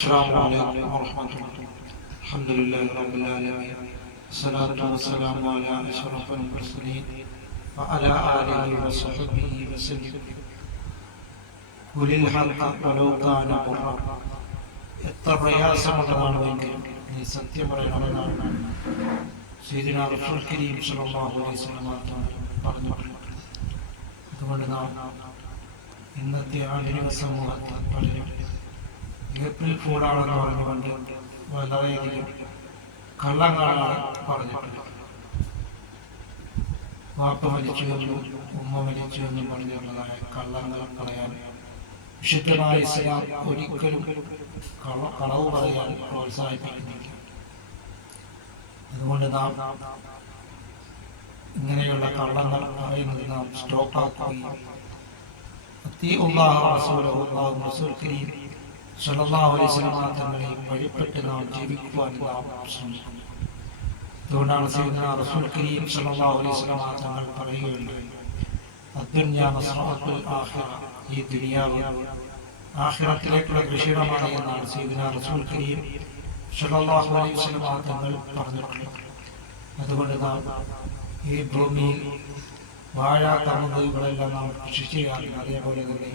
السلام عليكم ورحمة الله. الحمد لله رب العالمين. الصلاة والسلام على أشرف المرسلين وعلى آله وصحبه وسلم. قل الحق ولو كان مرا. എത്ര പ്രയാസമുള്ളതാണെങ്കിലും നീ സത്യം പറയണമെന്നാണ് സയ്യിദുനാ റസൂൽ കരീം സ്വല്ലല്ലാഹു അലൈഹി വസല്ലം പറഞ്ഞിട്ടുണ്ട്. അതുകൊണ്ട് നാം ഇന്നത്തെ ആധുനിക സമൂഹത്തിൽ പലരും ഏപ്രിൽ ഫൂളാണെന്ന് പറഞ്ഞുകൊണ്ട് വളരെയധികം കള്ളങ്ങളാണ് പറഞ്ഞിട്ടുണ്ട്. വാപ്പ മരിച്ചുവെന്നും ഉമ്മ മരിച്ചുവെന്നും പറഞ്ഞുള്ളതായ കള്ളങ്ങൾ പറയാൻ വിശുദ്ധമായ ഇസ്ലാം ഒരിക്കലും കളവ് പറയാൻ പ്രോത്സാഹിപ്പിക്കുന്നില്ല. അതുകൊണ്ട് നാം ഇങ്ങനെയുള്ള കള്ളങ്ങൾ പറയുന്നത് നാം സ്റ്റോപ്പാക്കുകയും റസൂൽ കരീം സ്വല്ലല്ലാഹു അലൈഹി വസല്ലം തങ്ങളെ വഴിപ്പെട്ട് നാം ജീവിക്കുവാൻ നാം ശ്രമിക്കുന്നു. അതുകൊണ്ടാണ് സയ്യിദുനാ റസൂൽ കരീം സ്വല്ലല്ലാഹു അലൈഹി വസല്ലം തങ്ങൾ പറയുകയുണ്ടായി, അദ്ദുനിയാ മസ്റഅത്തുൽ ആഖിറ, ഈ ദുനിയാവ് ആഖിറത്തിലേക്കുള്ള കൃഷിയിടമാണ് എന്നാണ് സയ്യിദുനാ റസൂൽ കരീം സ്വല്ലല്ലാഹു അലൈഹി വസല്ലം തങ്ങൾ പറഞ്ഞിട്ടുള്ളത്. അതുകൊണ്ട് നാം ഈ ഭൂമിയിൽ വാഴ കമുകുകളെല്ലാം നാം കൃഷി ചെയ്യാറില്ല. അതേപോലെ തന്നെ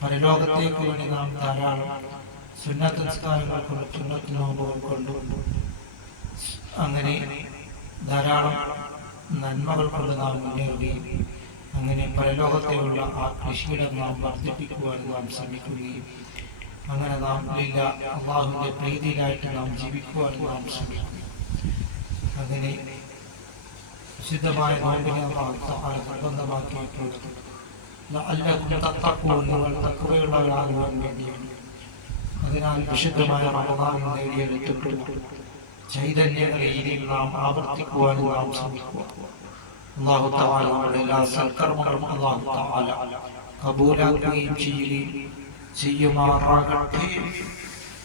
പരലോകത്തേക്ക് വേണ്ടി നാം ധാരാളം സുന്നത്ത് നിസ്കാരങ്ങൾ കൊണ്ട് സുന്നത്ത് നോമ്പുകൾ കൊണ്ടും അങ്ങനെ ധാരാളം നന്മകൾ കൊണ്ട് നാം മുന്നേറുകയും അങ്ങനെ പരലോകത്തെയുള്ള ആ കൃഷിയിടം നാം വർദ്ധിപ്പിക്കുവാൻ നാം ശ്രമിക്കുകയും അങ്ങനെ നാം അള്ളാഹുവിന്റെ പ്രീതിയിലായിട്ട് നാം ജീവിക്കുവാൻ നാം ശ്രമിക്കും. അങ്ങനെ വിശുദ്ധമായ നോമ്പിനെ നിർബന്ധമാക്കിയിട്ടുള്ളത് നിങ്ങൾ തഖ്വയുള്ളവരാകുവാൻ വേണ്ടിയാണ്. അതിനാൽ വിശുദ്ധമായ റമദാൻ നേടിയെടുത്തിട്ടുള്ള ചൈതന്യങ്ങളെ ഇനിയും നാം ആവർത്തിക്കുവാൻ നാം ശ്രമിക്കുക. അല്ലാഹു തആല നമ്മുടെ എല്ലാ സൽക്കർമ്മങ്ങളും അല്ലാഹു തആല കബൂലാക്കുകയും ചെയ്യുമാറാകട്ടെ.